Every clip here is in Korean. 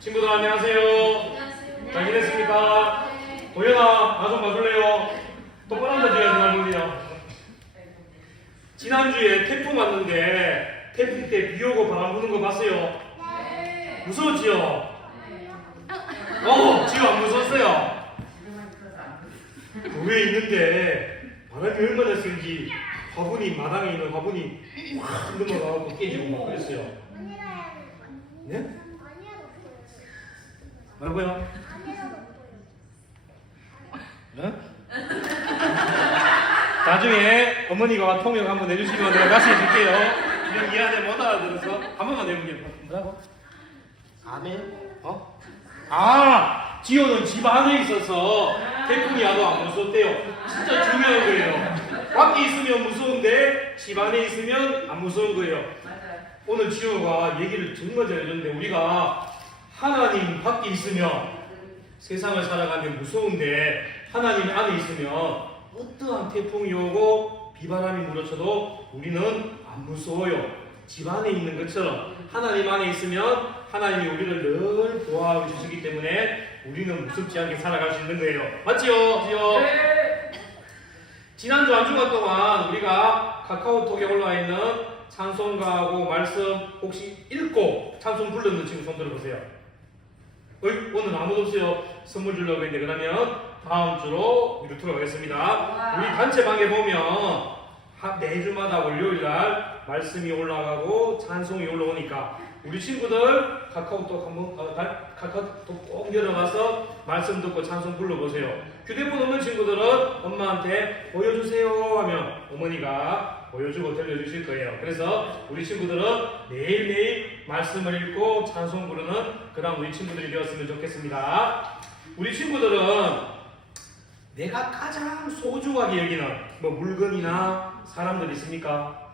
친구들 안녕하세요. 잘 지냈습니까? 도현아, 나 좀 봐줄래요? 똑바로 앉아줘야지, 할머니야. 지난주에 태풍 왔는데 태풍 때 비 오고 바람 부는 거 봤어요? 무서웠지요? 지금 안 무서웠어요? 교회에 있는데 바람이 얼마나 센지 화분이, 마당에 있는 화분이 확 넘어가고 깨지고 막 그랬어요. 네? 뭐라고요? 네? 나중에 어머니가 통역 한번 내주시면 내가 다시 해줄게요. 이런 미안해 못 알아들어서 한 번만 해볼게요. 뭐라고? 아멘? 지호는 집 안에 있어서 태풍이 와도 안 무섭대요. 진짜 중요한 거예요. 밖에 있으면 무서운데 집 안에 있으면 안 무서운 거예요. 오늘 지호가 얘기를 정말 잘해줬는데 우리가 하나님 밖에 있으면 세상을 살아가면 무서운데 하나님 안에 있으면 어떠한 태풍이 오고 비바람이 물어쳐도 우리는 안 무서워요. 집 안에 있는 것처럼 하나님 안에 있으면 하나님이 우리를 늘 보호하고 주시기 때문에 우리는 무섭지 않게 살아갈 수 있는 거예요. 맞지요? 지요? 네. 지난주 한 주간 동안 우리가 카카오톡에 올라와 있는 찬송가하고 말씀 혹시 읽고 찬송 불렀는 친구 손 들어보세요. 오늘 아무도 없어요. 선물 주려고 했는데 그러면 다음 주로 루트로 가겠습니다. 우리 단체방에 보면 매주마다 월요일날 말씀이 올라가고 찬송이 올라오니까 우리 친구들 카카오톡 한번 카카오톡 꼭 열어가서 말씀 듣고 찬송 불러보세요. 휴대폰 없는 친구들은 엄마한테 보여주세요 하면 어머니가 보여주고 들려주실 거예요. 그래서 우리 친구들은 매일매일 말씀을 읽고 찬송 부르는 그런 우리 친구들이 되었으면 좋겠습니다. 우리 친구들은 내가 가장 소중하게 여기는 물건이나 사람들 있습니까?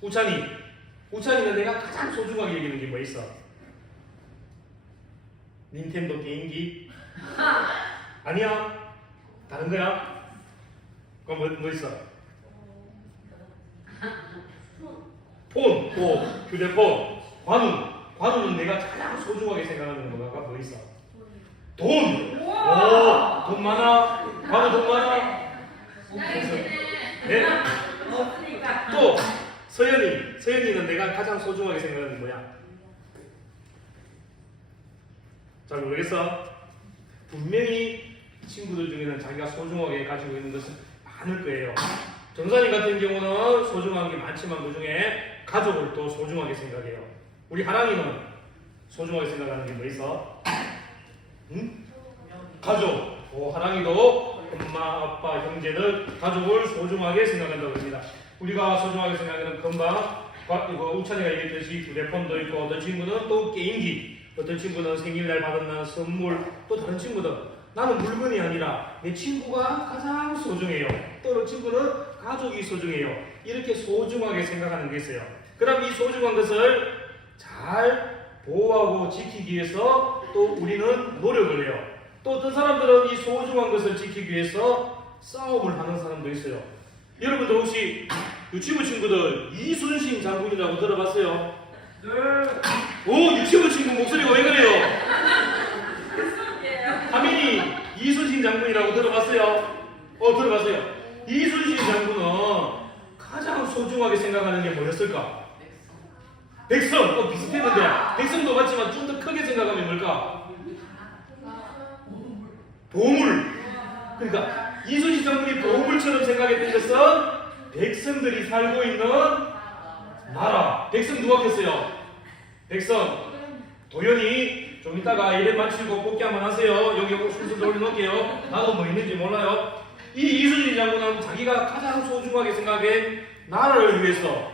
우찬이는 내가 가장 소중하게 여기는 게 뭐 있어? 닌텐도 게임기? 아니야? 다른 거야? 그럼 뭐 있어? 폰, 휴대폰. 관우는 내가 가장 소중하게 생각하는 거가 뭐 있어? 돈! 돈 많아? 관우 돈 많아? 네? 또 서연이는 내가 가장 소중하게 생각하는 게 뭐야? 잘 모르겠어? 분명히 친구들 중에는 자기가 소중하게 가지고 있는 것은 많을 거예요. 정산이 같은 경우는 소중한 게 많지만 그 중에 가족을 또 소중하게 생각해요. 우리 하랑이는 소중하게 생각하는 게 뭐 있어? 응? 가족. 하랑이도 엄마, 아빠, 형제들, 가족을 소중하게 생각한다고 합니다. 우리가 소중하게 생각하는 금방 우찬이가 얘기했듯이 휴대폰도 있고 어떤 친구는 또 게임기, 어떤 친구는 생일날 받은 선물, 또 다른 친구들 나는 물건이 아니라 내 친구가 가장 소중해요. 또 어떤 친구는 가족이 소중해요. 이렇게 소중하게 생각하는 게 있어요. 그럼 이 소중한 것을 잘 보호하고 지키기 위해서 또 우리는 노력을 해요. 또 어떤 사람들은 이 소중한 것을 지키기 위해서 싸움을 하는 사람도 있어요. 여러분들 혹시 유치부 친구들 이순신 장군이라고 들어봤어요? 네. 유치부 친구 목소리가 왜 그래요? 하민이 이순신 장군이라고 들어봤어요? 들어봤어요. 이순신 장군은 가장 소중하게 생각하는 게 뭐였을까? 백성. 비슷했는데 백성도 맞지만 좀 더 크게 생각하면 뭘까? 보물. 그러니까 이순신 장군이 보물처럼 생각했던 것은 백성들이 살고 있는 나라. 백성 누가 겠어요? 백성. 도연이 좀 이따가 일에 마치고 뽑기 한번 하세요. 여기 순서도 올려놓을게요. 나도 뭐 있는지 몰라요. 이 이순신 장군은 자기가 가장 소중하게 생각해 나라를 위해서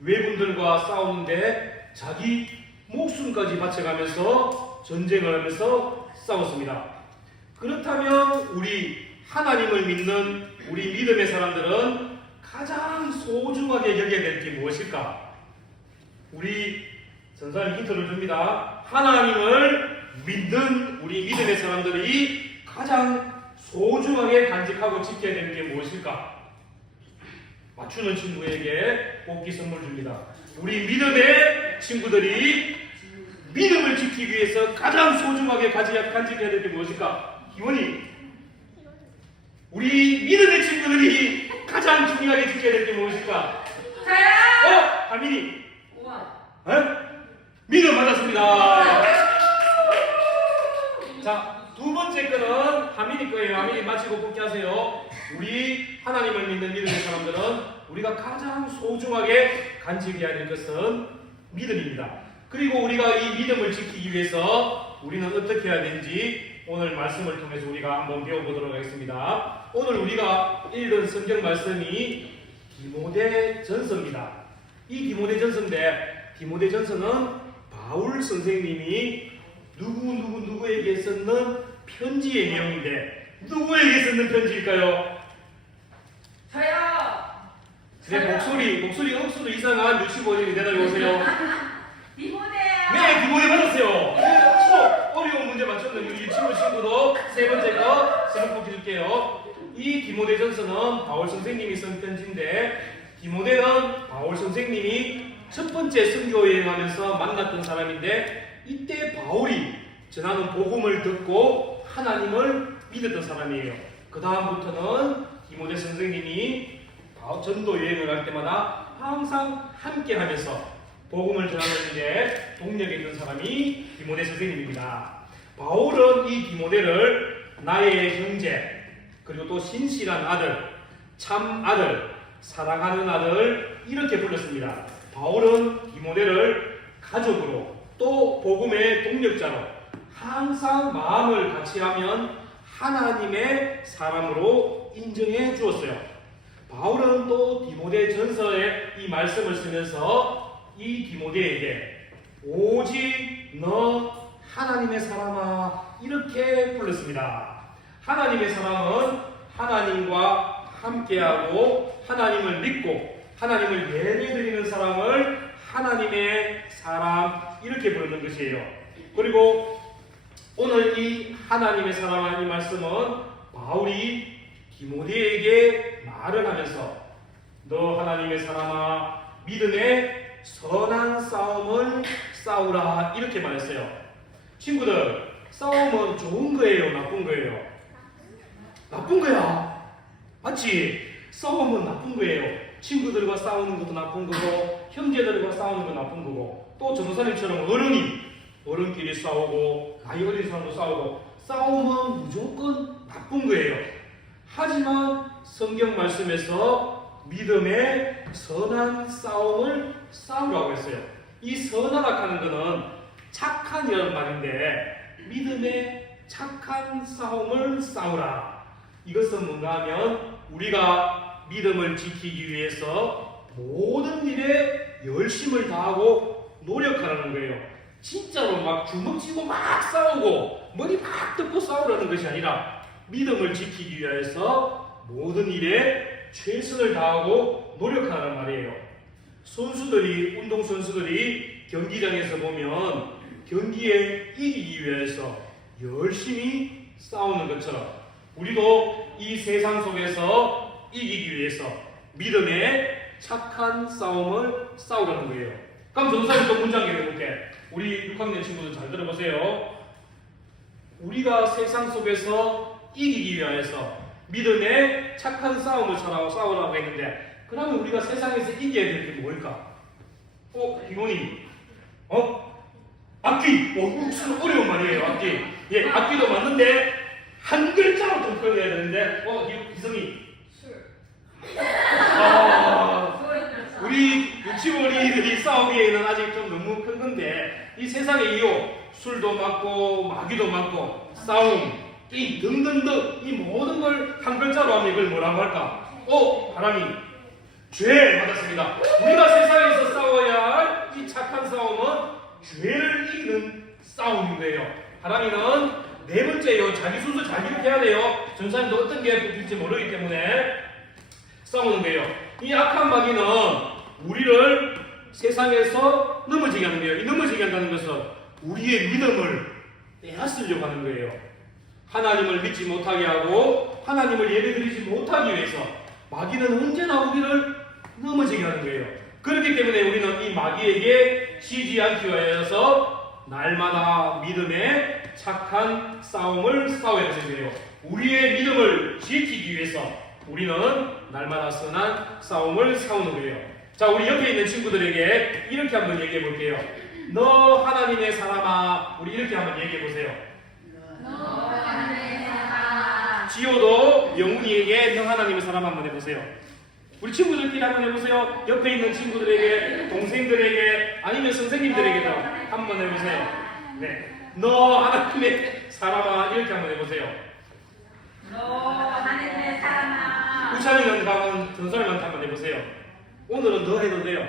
외군들과 싸우는데 자기 목숨까지 바쳐가면서 전쟁을 하면서 싸웠습니다. 그렇다면 우리 하나님을 믿는 우리 믿음의 사람들은 가장 소중하게 여겨야 될 게 무엇일까? 우리 전사님 힌트를 줍니다. 하나님을 믿는 우리 믿음의 사람들이 가장 소중하게 간직하고 지켜야 되는 게 무엇일까? 맞추는 친구에게 뽑기 선물 줍니다. 우리 믿음의 친구들이 믿음을 지키기 위해서 가장 소중하게 간직해야 될 게 무엇일까? 기원이 우리 믿음의 친구들이 가장 중요하게 지켜야 될 게 무엇일까? 저요! 하민이 우와. 믿음 받았습니다. 자, 두 번째 거는 하민이 거예요. 하민이 마치고 복귀하세요. 우리 하나님을 믿는 믿음의 사람들은 우리가 가장 소중하게 간직해야 될 것은 믿음입니다. 그리고 우리가 이 믿음을 지키기 위해서 우리는 어떻게 해야 되는지 오늘 말씀을 통해서 우리가 한번 배워보도록 하겠습니다. 오늘 우리가 읽은 성경 말씀이 디모데전서입니다. 이 디모데전서인데 디모데전서는 바울 선생님이 누구에게 썼는 편지의 내용인데 누구에게 썼는 편지일까요? 저요. 네, 목소리 억수로 이상한 65년이 대답해보세요. 디모데. 네, 디모데 받았어요. 어려운 문제 맞췄는 우리 유치원 친구도 세 번째 거 제목 보여줄게요. 이 디모데전서는 바울 선생님이 쓴 편지인데 디모데는 바울 선생님이 첫 번째 선교 여행하면서 만났던 사람인데 이때 바울이 전하는 복음을 듣고 하나님을 믿었던 사람이에요. 그 다음부터는 디모데 선생님이 전도 여행을 할 때마다 항상 함께하면서 복음을 전하는 데 동력했던 사람이 디모데 선생님입니다. 바울은 이 디모데를 나의 형제, 그리고 또 신실한 아들, 참 아들, 사랑하는 아들 이렇게 불렀습니다. 바울은 디모데를 가족으로 또 복음의 동력자로 항상 마음을 같이 하면 하나님의 사람으로 인정해 주었어요. 바울은 또 디모데 전서에 이 말씀을 쓰면서 이 디모데에게 오직 너 하나님의 사람아 이렇게 불렀습니다. 하나님의 사람은 하나님과 함께하고 하나님을 믿고 하나님을 예배드리는 사람을 하나님의 사람 이렇게 부르는 것이에요. 그리고 오늘 이 하나님의 사람 이 말씀은 바울이 디모데에게 말을 하면서 너 하나님의 사람아 믿음의 선한 싸움을 싸우라 이렇게 말했어요. 친구들, 싸움은 좋은 거예요, 나쁜 거예요? 나쁜 거야. 맞지? 싸움은 나쁜 거예요. 친구들과 싸우는 것도 나쁜 거고 형제들과 싸우는 건 나쁜 거고 또 전도사님처럼 어른끼리 싸우고 나이 어린 사람도 싸우고 싸움은 무조건 나쁜 거예요. 하지만 성경 말씀에서 믿음의 선한 싸움을 싸우라고 했어요. 이 선하다 하는 것은 착한이라는 말인데 믿음의 착한 싸움을 싸우라. 이것은 뭔가 하면 우리가 믿음을 지키기 위해서 모든 일에 열심을 다하고 노력하라는 거예요. 진짜로 막 주먹 쥐고 막 싸우고 머리 막 뜯고 싸우라는 것이 아니라 믿음을 지키기 위해서 모든 일에 최선을 다하고 노력하라는 말이에요. 운동선수들이 경기장에서 보면 경기에 이기기 위해서 열심히 싸우는 것처럼 우리도 이 세상 속에서 이기기 위해서 믿음의 착한 싸움을 싸우라는 거예요. 그럼 전도사님 또 문장 읽어볼게. 우리 6학년 친구들 잘 들어보세요. 우리가 세상 속에서 이기기 위해서 믿음의 착한 싸움을 싸우라고 했는데 그러면 우리가 세상에서 이겨야 될 게 뭘까? 이모님 악기! 무슨 어려운 말이에요, 악기. 예, 악기도 맞는데 한 글자로 좀 표현해야 되는데 이성이 우리 유치원이들이 싸우기에는 아직 좀 너무 큰 건데 이 세상의 이유 술도 맞고 마귀도 맞고 싸움, 게임 등등등 이 모든 걸 한 글자로 하면 이걸 뭐라고 할까? 바람이 죄 맞았습니다. 우리가 세상에서 싸워야 할 이 착한 싸움은 죄를 이기는 싸움인 거예요. 바람이는 네 번째요. 자기 순서 잘 기록해야 돼요. 전사님도 어떤 게 뽑힐지 모르기 때문에 싸우는 거예요. 이 악한 마귀는 우리를 세상에서 넘어지게 하는 거예요. 이 넘어지게 한다는 것은 우리의 믿음을 빼앗으려고 하는 거예요. 하나님을 믿지 못하게 하고 하나님을 예배드리지 못하기 위해서 마귀는 언제나 우리를 넘어지게 하는 거예요. 그렇기 때문에 우리는 이 마귀에게 지지 않기 위해서 날마다 믿음의 착한 싸움을 싸워야 되는데요. 우리의 믿음을 지키기 위해서 우리는 날마다 선한 싸움을 싸우는 거예요. 자, 우리 옆에 있는 친구들에게 이렇게 한번 얘기해 볼게요. 너 하나님의 사람아. 우리 이렇게 한번 얘기해 보세요. 지호도 영훈이에게 너 하나님의 사람 한번 해보세요. 우리 친구들끼리 한번 해보세요. 옆에 있는 친구들에게, 동생들에게, 아니면 선생님들에게도 한번 해보세요. 네, 너 하나님의 사람아. 이렇게 한번 해보세요. 너 하나님의 사람아. 우찬이는 가면 전 사람한테 한번 해보세요. 오늘은 너 해도 돼요.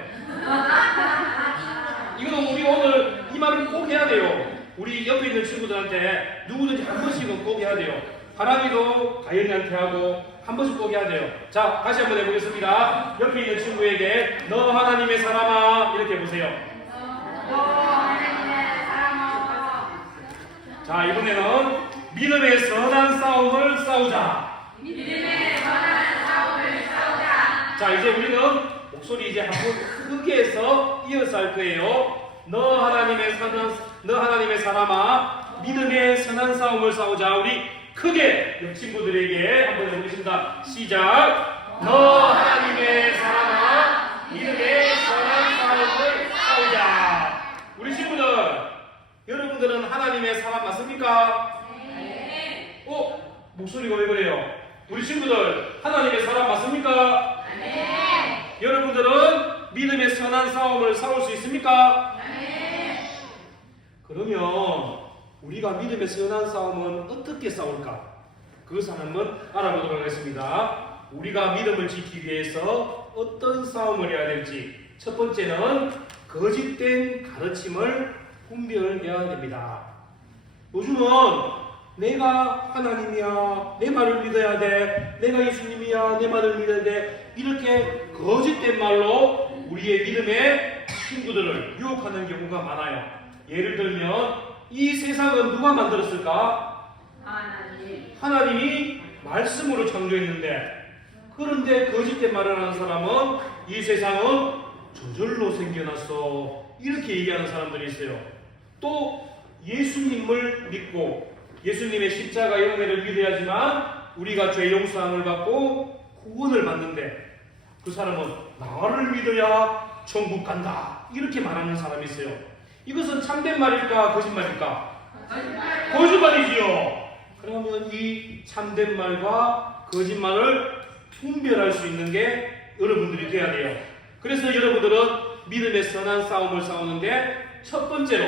이거는 우리 오늘 이 말을 꼭 해야 돼요. 우리 옆에 있는 친구들한테 누구든지 한 번씩은 꼭 해야 돼요. 하람이도 가연이한테 하고 한 번씩 꼭 해야 돼요. 자, 다시 한번 해보겠습니다. 옆에 있는 친구에게 너 하나님의 사람아. 이렇게 해보세요. 너 하나님의 사람아. 자, 이번에는 믿음의 선한 싸움을 싸우자. 믿음의 선한 싸움을 싸우자. 자, 이제 우리는 목소리 이제 한번 크게 해서 이어서 할 거예요. 너 하나님의 사람아, 믿음의 선한 싸움을 싸우자. 우리 크게 옆 친구들에게 한번 해보겠습니다. 시작. 너 하나님의 사람아, 믿음의 선한 싸움을 싸우자. 우리 친구들, 여러분들은 하나님의 사람 맞습니까? 네. 목소리가 왜 그래요? 우리 친구들, 하나님의 사람 맞습니까? 네. 여러분들은 믿음의 선한 싸움을 싸울 수 있습니까? 네. 그러면 우리가 믿음의 선한 싸움은 어떻게 싸울까? 그것을 한번 알아보도록 하겠습니다. 우리가 믿음을 지키기 위해서 어떤 싸움을 해야 될지. 첫 번째는 거짓된 가르침을 분별해야 됩니다. 요즘은 내가 하나님이야, 내 말을 믿어야 돼, 내가 예수님이야, 내 말을 믿어야 돼, 이렇게 거짓된 말로 우리의 믿음의 친구들을 유혹하는 경우가 많아요. 예를 들면 이 세상은 누가 만들었을까? 하나님. 하나님이 말씀으로 창조했는데, 그런데 거짓된 말을 하는 사람은 이 세상은 저절로 생겨났어, 이렇게 얘기하는 사람들이 있어요. 또 예수님을 믿고 예수님의 십자가의 은혜를 믿어야지만 우리가 죄 용서함을 받고 구원을 받는데, 그 사람은 나를 믿어야 천국 간다, 이렇게 말하는 사람이 있어요. 이것은 참된 말일까 거짓말일까? 거짓말이지요. 그러면 이 참된 말과 거짓말을 분별할 수 있는 게 여러분들이 돼야 돼요. 그래서 여러분들은 믿음의 선한 싸움을 싸우는데, 첫 번째로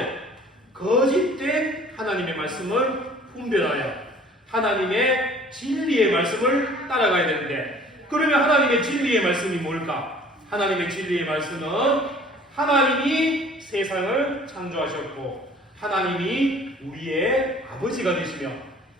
거짓된 하나님의 말씀을 분별하여 하나님의 진리의 말씀을 따라가야 되는데, 그러면 하나님의 진리의 말씀이 뭘까? 하나님의 진리의 말씀은 하나님이 세상을 창조하셨고 하나님이 우리의 아버지가 되시며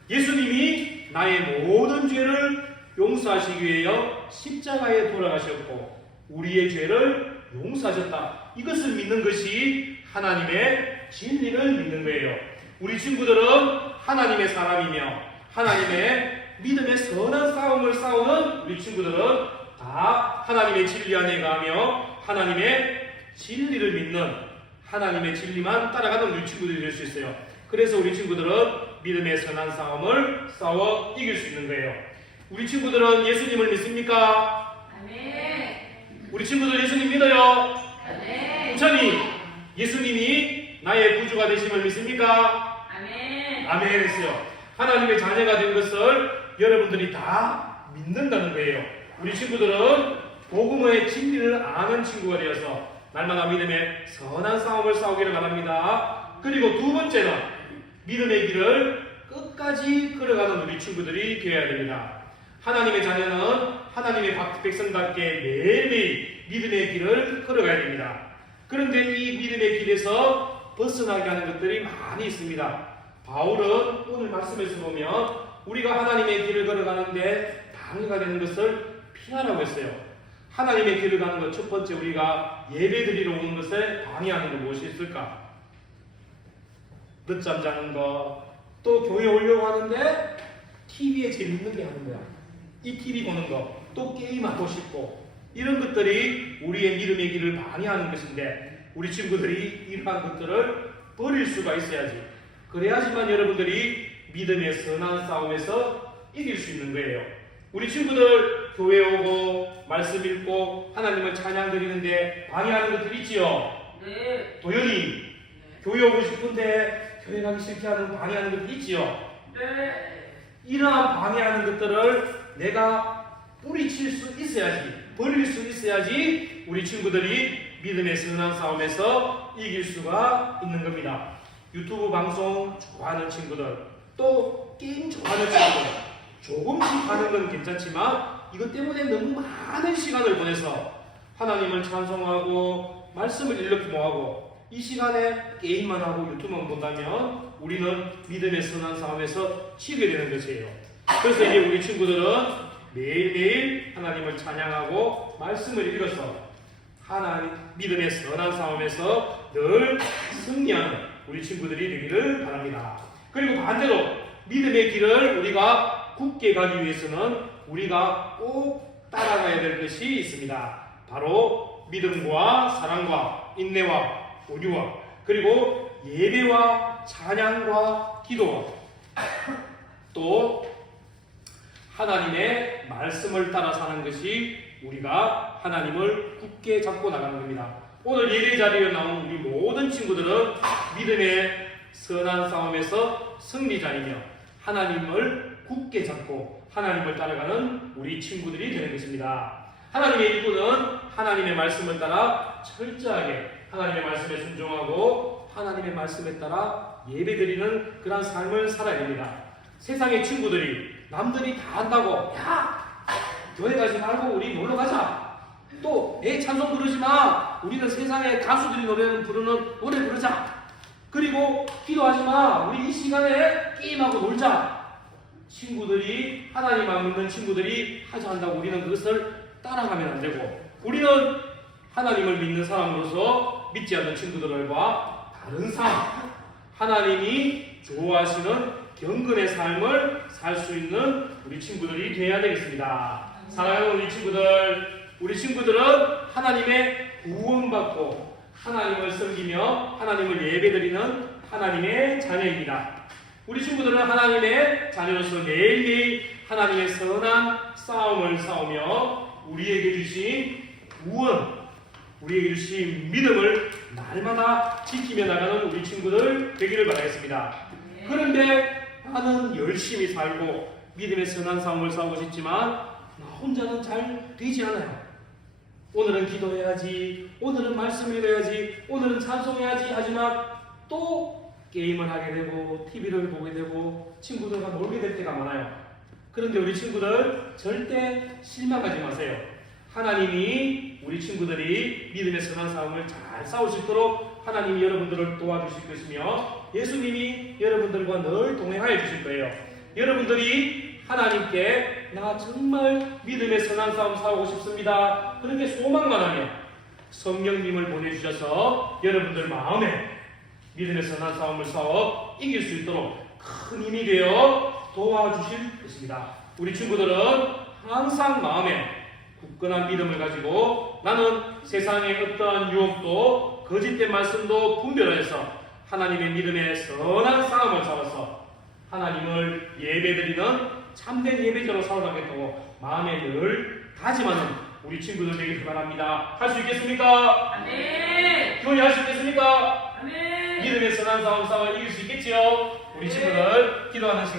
예수님이 나의 모든 죄를 용서하시기 위하여 십자가에 돌아가셨고 우리의 죄를 용서하셨다. 이것을 믿는 것이 하나님의 진리를 믿는 거예요. 우리 친구들은 하나님의 사람이며 하나님의 믿음의 선한 싸움을 싸우는 우리 친구들은 다 하나님의 진리 안에 가며 하나님의 진리를 믿는, 하나님의 진리만 따라가는 우리 친구들이 될 수 있어요. 그래서 우리 친구들은 믿음의 선한 싸움을 싸워 이길 수 있는 거예요. 우리 친구들은 예수님을 믿습니까? 아멘. 우리 친구들 예수님 믿어요? 아멘. 우찬이, 예수님이 나의 구주가 되심을 믿습니까? 아멘. 아멘 했어요. 하나님의 자녀가 된 것을 여러분들이 다 믿는다는 거예요. 우리 친구들은 복음의 진리를 아는 친구가 되어서 날마다 믿음의 선한 싸움을 싸우기를 바랍니다. 그리고 두 번째는 믿음의 길을 끝까지 걸어가는 우리 친구들이 되어야 됩니다. 하나님의 자녀는 하나님의 백성답게 매일매일 믿음의 길을 걸어가야 됩니다. 그런데 이 믿음의 길에서 벗어나게 하는 것들이 많이 있습니다. 바울은 오늘 말씀에서 보면 우리가 하나님의 길을 걸어가는데 방해가 되는 것을 피하라고 했어요. 하나님의 길을 가는 것, 첫 번째 우리가 예배 드리러 오는 것을 방해하는 것 무엇이 있을까? 늦잠 자는 거, 또 교회 오려고 하는데 TV에 재밌는 게 하는 거야. 이 TV 보는 거, 또 게임하고 싶고, 이런 것들이 우리의 믿음의 길을 방해하는 것인데 우리 친구들이 이러한 것들을 버릴 수가 있어야지. 그래야지만 여러분들이 믿음의 선한 싸움에서 이길 수 있는 거예요. 우리 친구들 교회 오고 말씀 읽고 하나님을 찬양 드리는데 방해하는 것들 있지요. 네. 도연이 교회 오고 싶은데 교회 가기 싫게 하는 방해하는 것들 있지요. 네. 이러한 방해하는 것들을 내가 뿌리칠 수 있어야지, 버릴 수 있어야지 우리 친구들이 믿음의 선한 싸움에서 이길 수가 있는 겁니다. 유튜브 방송 좋아하는 친구들, 또 게임 좋아하는 친구들, 조금씩 하는 건 괜찮지만 이것 때문에 너무 많은 시간을 보내서 하나님을 찬송하고 말씀을 읽기 뭐하고 이 시간에 게임만 하고 유튜브만 본다면 우리는 믿음의 선한 싸움에서 치게 되는 것이에요. 그래서 이제 우리 친구들은 매일매일 하나님을 찬양하고 말씀을 읽어서 하나님 믿음의 선한 싸움에서 늘 승리하는 우리 친구들이 되기를 바랍니다. 그리고 반대로 믿음의 길을 우리가 굳게 가기 위해서는 우리가 꼭 따라가야 될 것이 있습니다. 바로 믿음과 사랑과 인내와 온유와 그리고 예배와 찬양과 기도와 또 하나님의 말씀을 따라 사는 것이 우리가 하나님을 굳게 잡고 나가는 겁니다. 오늘 예배 자리에 나온 우리 모든 친구들은 믿음의 선한 싸움에서 승리자이며 하나님을 굳게 잡고 하나님을 따라가는 우리 친구들이 되는 것입니다. 하나님의 일꾼은 하나님의 말씀을 따라 철저하게 하나님의 말씀에 순종하고 하나님의 말씀에 따라 예배드리는 그런 삶을 살아야 됩니다. 세상의 친구들이 남들이 다 한다고 야 교회 가지 말고 우리 놀러 가자. 또 찬송 부르지 마. 우리는 세상에 가수들이 부르는 노래 부르자. 그리고 기도하지 마. 우리 이 시간에 게임하고 놀자. 친구들이 하나님 안 믿는 친구들이 하자 한다고 우리는 그것을 따라가면 안 되고 우리는 하나님을 믿는 사람으로서 믿지 않는 친구들과 다른 삶 하나님이 좋아하시는 경건의 삶을 살 수 있는 우리 친구들이 되어야 되겠습니다. 사랑하는 우리 친구들은 하나님의 구원받고 하나님을 섬기며 하나님을 예배드리는 하나님의 자녀입니다. 우리 친구들은 하나님의 자녀로서 매일매일 하나님의 선한 싸움을 싸우며 우리에게 주신 구원, 우리에게 주신 믿음을 날마다 지키며 나가는 우리 친구들 되기를 바라겠습니다. 그런데 나는 열심히 살고 믿음의 선한 싸움을 싸우고 싶지만 나 혼자는 잘 되지 않아요. 오늘은 기도해야지, 오늘은 말씀 읽어야지, 오늘은 찬송해야지 하지만 또 게임을 하게 되고 TV를 보게 되고 친구들과 놀게 될 때가 많아요. 그런데 우리 친구들 절대 실망하지 마세요. 하나님이 우리 친구들이 믿음의 선한 싸움을 잘 싸울 수 있도록 하나님이 여러분들을 도와주실 것이며 예수님이 여러분들과 늘 동행하여 주실 거예요. 여러분들이 하나님께 나 정말 믿음의 선한 싸움 싸우고 싶습니다. 그렇게 소망만 하면 성령님을 보내주셔서 여러분들 마음에 믿음의 선한 싸움을 싸워 이길 수 있도록 큰 힘이 되어 도와주실 것입니다. 우리 친구들은 항상 마음에 굳건한 믿음을 가지고 나는 세상의 어떠한 유혹도 거짓된 말씀도 분별해서 하나님의 믿음의 선한 싸움을 싸워서 하나님을 예배드리는 참된 예배자로 살아가겠다고 마음에 늘 다짐하는 우리 친구들 되길 바랍니다. 할 수 있겠습니까? 아멘. 교회 할 수 있겠습니까? 아멘. 믿음의 선한 싸움 싸워 이길 수 있겠지요? 우리 친구들 기도하는 시간